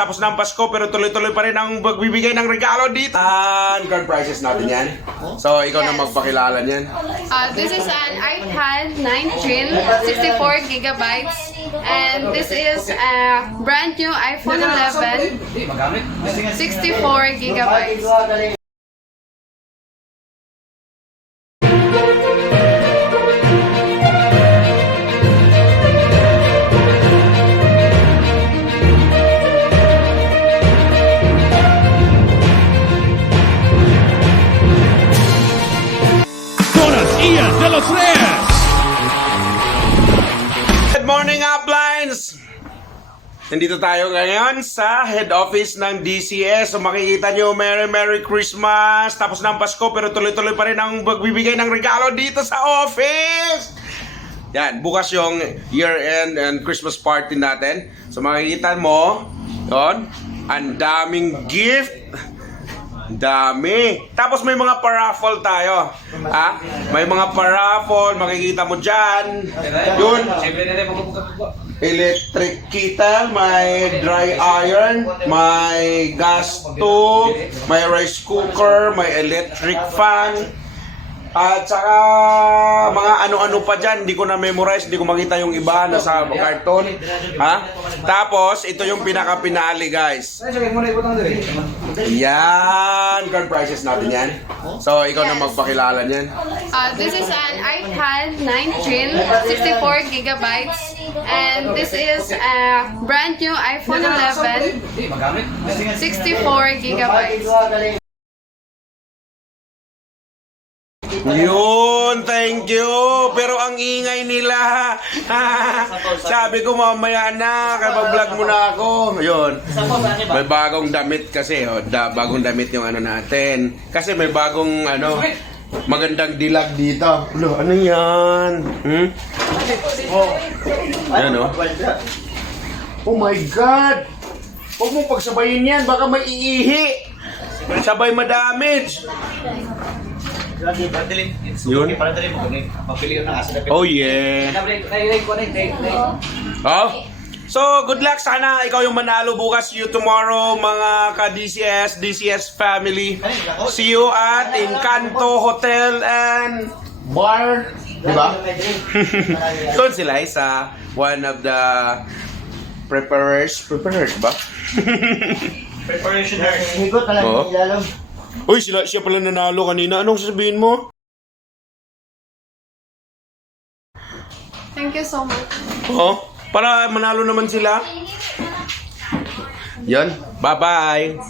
Tapos na ang Pasko pero tuloy-tuloy pa rin ang magbibigay ng regalo dito. And card prices natin yan. So, ikaw na Yes. magpakilala niyan. Uh, this is an iPad 9 Gen, 64 gigabytes, and this is a brand new iPhone 11, 64 gigabytes. Reyes. Good morning, Uplines! Nandito tayo ngayon sa head office ng DCS. So makikita nyo, Merry Merry Christmas! Tapos na ang Pasko pero tuloy-tuloy pa rin ang magbibigay ng regalo dito sa office! Yan, bukas yung year-end and Christmas party natin. So makikita mo, yon, ang daming gift. Dami. Tapos may mga paraffle tayo. Ha? May mga paraffle, makikita mo dyan. Yun. Electric kettle, may dry iron, may gas stove, may rice cooker, may electric fan. At saka mga ano-ano pa dyan, hindi ko na memorize, hindi ko makita yung iba na sa karton. Ha? Tapos, ito yung pinaka-pinali guys. Yan, card prices natin yan. So, ikaw na magpakilala niyan. Uh, this is an iPad 9 Gen, 64 gigabytes, and this is a brand new iPhone 11, 64 gigabytes. Yun, thank you. Pero ang ingay nila. Sabi ko mamaya na, kapag vlog mo na ako. Yun. May bagong damit kasi, oh, da, bagong damit yung ano natin. Kasi may bagong ano, magandang dilag dito. Ano, ano yan? Hmm? Yan, oh. Oh my God! Huwag mong pagsabayin yan, baka may iihi. Sabay madamage. Yun. Oh yeah. Oh. So, good luck sana. Ikaw yung manalo bukas. See you tomorrow, mga ka-DCS, DCS family. See you at Encanto Hotel and Bar. Diba? Doon sila eh, sa one of the preparers. Preparers ba? Higot na lang Oo. ilalim. Uy, sila, siya pala nanalo kanina. Anong sasabihin mo? Thank you so much. Oh, para manalo naman sila. Yan. Bye-bye.